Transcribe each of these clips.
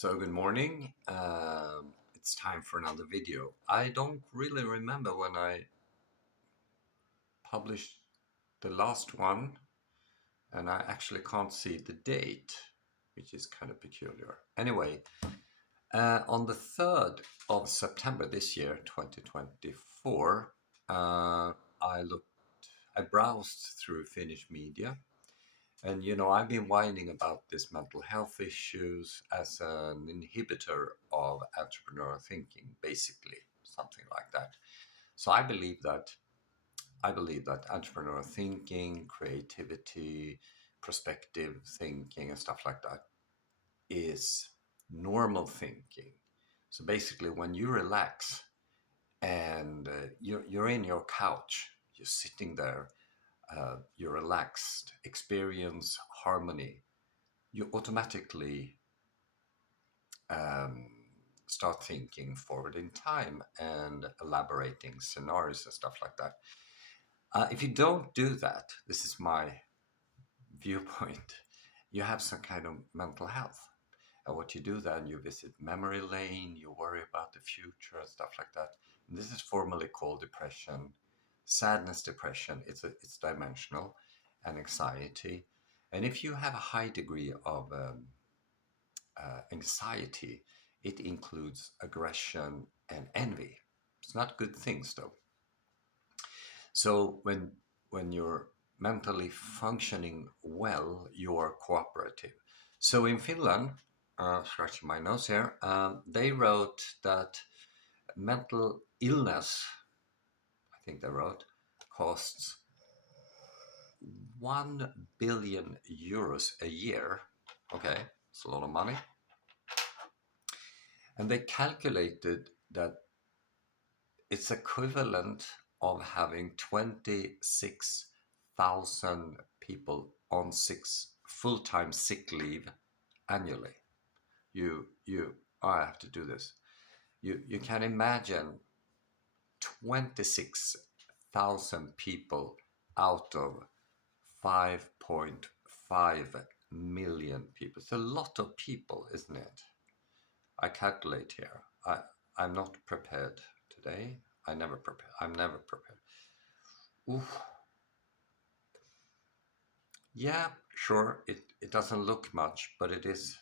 So good morning. It's time for another video. I don't really remember when I published the last one, and I actually can't see the date, which is kind of peculiar. Anyway, on the 3rd of September this year, 2024, I browsed through Finnish media. And I've been whining about this mental health issues as an inhibitor of entrepreneurial thinking, basically, something like that. So I believe that entrepreneurial thinking, creativity, prospective thinking, and stuff like that is normal thinking. So basically, when you relax and you're in your couch, you're sitting there, you're relaxed, experience harmony, you automatically um, start thinking forward in time and elaborating scenarios and stuff like that. If you don't do that, this is my viewpoint, you have some kind of mental health. And what you do then, you visit memory lane, you worry about the future and stuff like that. And this is formally called depression, sadness depression. It's dimensional, and anxiety. And if you have a high degree of anxiety, it includes aggression and envy. It's not good things though. So when you're mentally functioning well, you're cooperative. So in Finland, scratching my nose here, they wrote that mental illness, I think they wrote, costs 1 billion euros a year. Okay, it's a lot of money. And they calculated that it's equivalent of having 26,000 people on full-time sick leave annually. I have to do this. You can imagine 26,000 people out of 5.5 million people. It's a lot of people, isn't it? I calculate here. I'm not prepared today. I'm never prepared. Oof. Yeah, sure. It doesn't look much, but it is.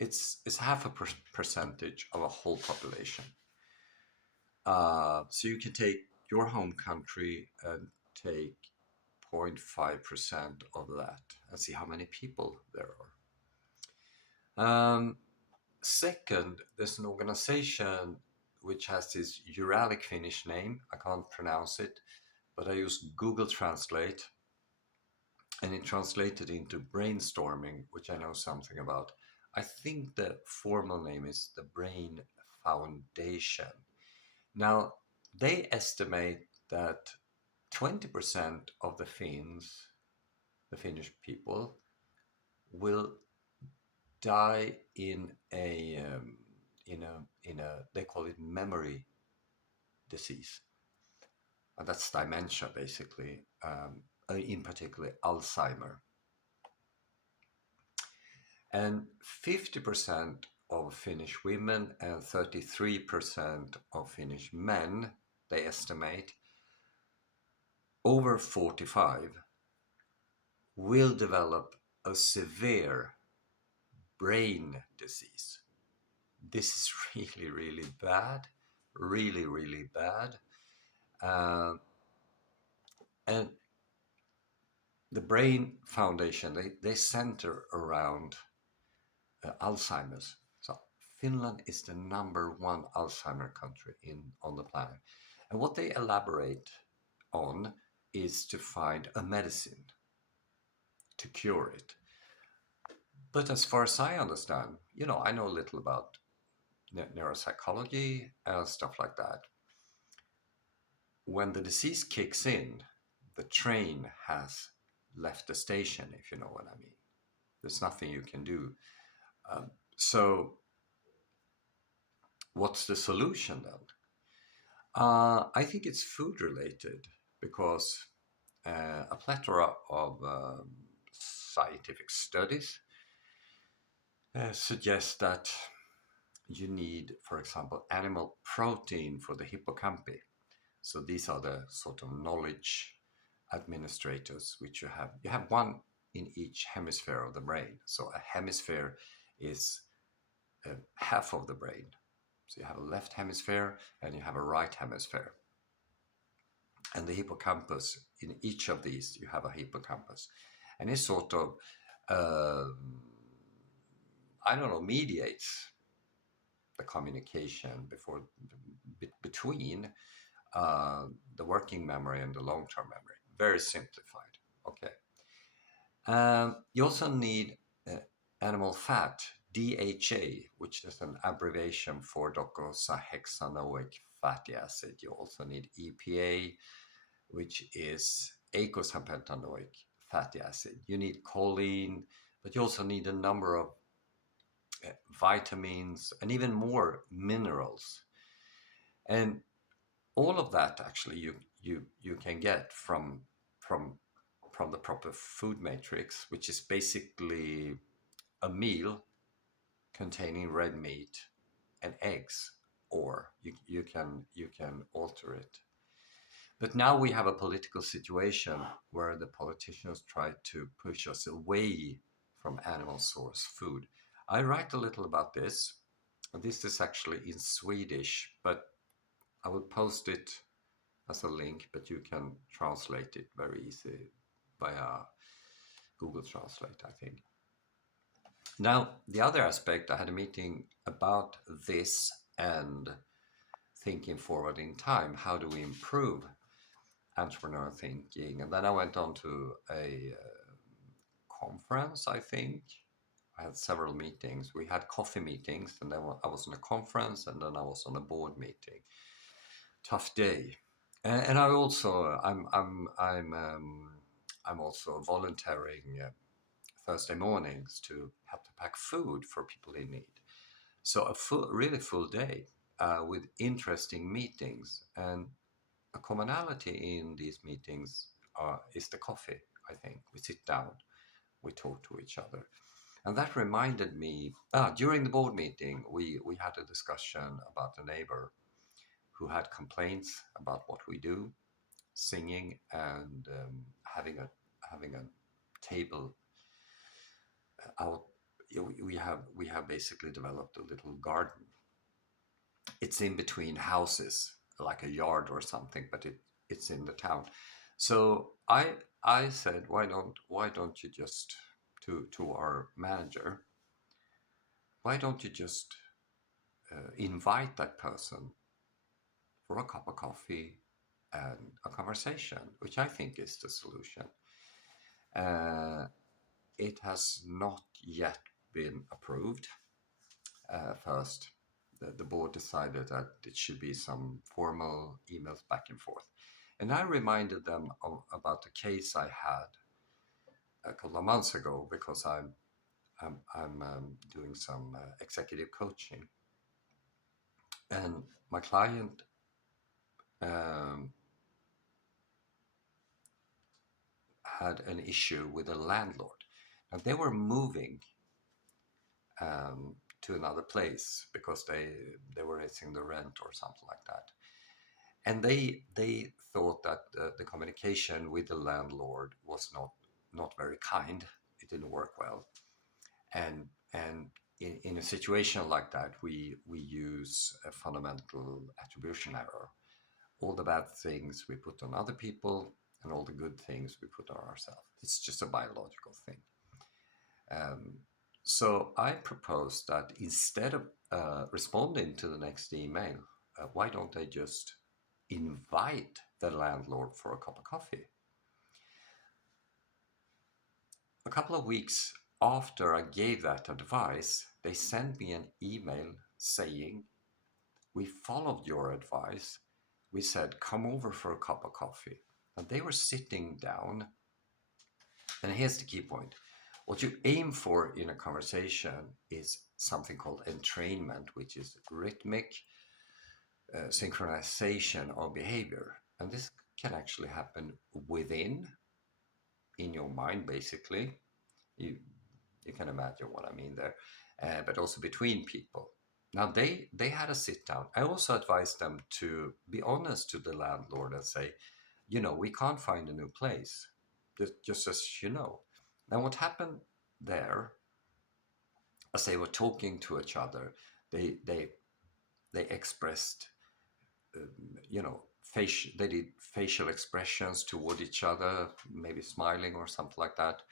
It's half a percentage of a whole population. So you can take your home country and take 0.5% of that and see how many people there are. Second, there's an organization which has this Uralic Finnish name. I can't pronounce it, but I use Google Translate, and it translated into brainstorming, which I know something about. I think the formal name is the Brain Foundation. Now, they estimate that 20% of the Finns, the Finnish people, will die in they call it memory disease, and that's dementia basically, in particular Alzheimer. And 50% of Finnish women and 33% of Finnish men, they estimate, over 45 will develop a severe brain disease. This is really, really bad, really, really bad. And the Brain Foundation, they center around Alzheimer's. So Finland is the #1 Alzheimer country on the planet. And what they elaborate on is to find a medicine to cure it. But as far as I understand, I know a little about neuropsychology and stuff like that. When the disease kicks in, the train has left the station, if you know what I mean. There's nothing you can do. So what's the solution then? I think it's food related, because a plethora of scientific studies suggests that you need, for example, animal protein for the hippocampi. So these are the sort of knowledge administrators which you have. You have one in each hemisphere of the brain. So a hemisphere is half of the brain. So you have a left hemisphere and you have a right hemisphere. And the hippocampus, in each of these, you have a hippocampus. And it sort of, uh, I don't know, mediates the communication between the working memory and the long-term memory. Very simplified. Okay. You also need animal fat, DHA, which is an abbreviation for docosahexaenoic fatty acid. You also need EPA, which is eicosapentaenoic fatty acid. You need choline, but you also need a number of vitamins and even more minerals. And all of that actually you can get from from the proper food matrix, which is basically a meal containing red meat and eggs, or you can alter it. But now we have a political situation where the politicians try to push us away from animal source food. I write a little about this. This is actually in Swedish, but I will post it as a link, but you can translate it very easy via Google Translate, I think. Now, the other aspect, I had a meeting about this and thinking forward in time. How do we improve entrepreneurial thinking? And then I went on to a conference, I think. I had several meetings. We had coffee meetings, and then I was on a conference, and then I was on a board meeting. Tough day. And I also I'm also volunteering Thursday mornings to help to pack food for people in need. So a really full day with interesting meetings, and a commonality in these meetings is the coffee. I think we sit down, we talk to each other, and that reminded me. During the board meeting, we had a discussion about a neighbor who had complaints about what we do, singing and having a table out. We have basically developed a little garden. It's in between houses, like a yard or something, but it's in the town. So I said, why don't you just to our manager, why don't you just invite that person for a cup of coffee and a conversation, which I think is the solution. Uh, it has not yet been approved. First, the board decided that it should be some formal emails back and forth. And I reminded them about the case I had a couple of months ago because I'm doing some executive coaching. And my client um, had an issue with a landlord. Now they were moving to another place because they were raising the rent or something like that. And they thought that the communication with the landlord was not very kind. It didn't work well, and in a situation like that, we use a fundamental attribution error. All the bad things we put on other people, and all the good things we put on ourselves. It's just a biological thing. Um, so I propose that instead of responding to the next email, why don't they just invite the landlord for a cup of coffee? A couple of weeks after I gave that advice, they sent me an email saying, we followed your advice. We said, come over for a cup of coffee. And they were sitting down. And here's the key point. What you aim for in a conversation is something called entrainment, which is rhythmic synchronization of behavior. And this can actually happen in your mind, basically. You, You can imagine what I mean there, but also between people. Now they had a sit down. I also advised them to be honest to the landlord and say, we can't find a new place, just as you know. Now what happened there, as they were talking to each other, they they they expressed, they did facial expressions toward each other, maybe smiling or something like that.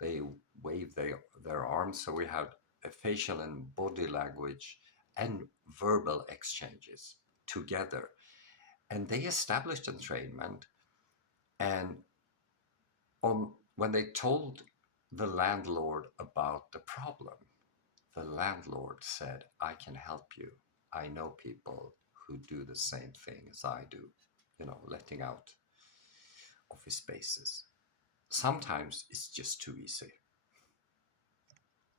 They waved their arms. So we had a facial and body language and verbal exchanges together. And they established entrainment. And when they told the landlord about the problem, the landlord said, I can help you. I know people who do the same thing as I do, letting out office spaces. Sometimes it's just too easy.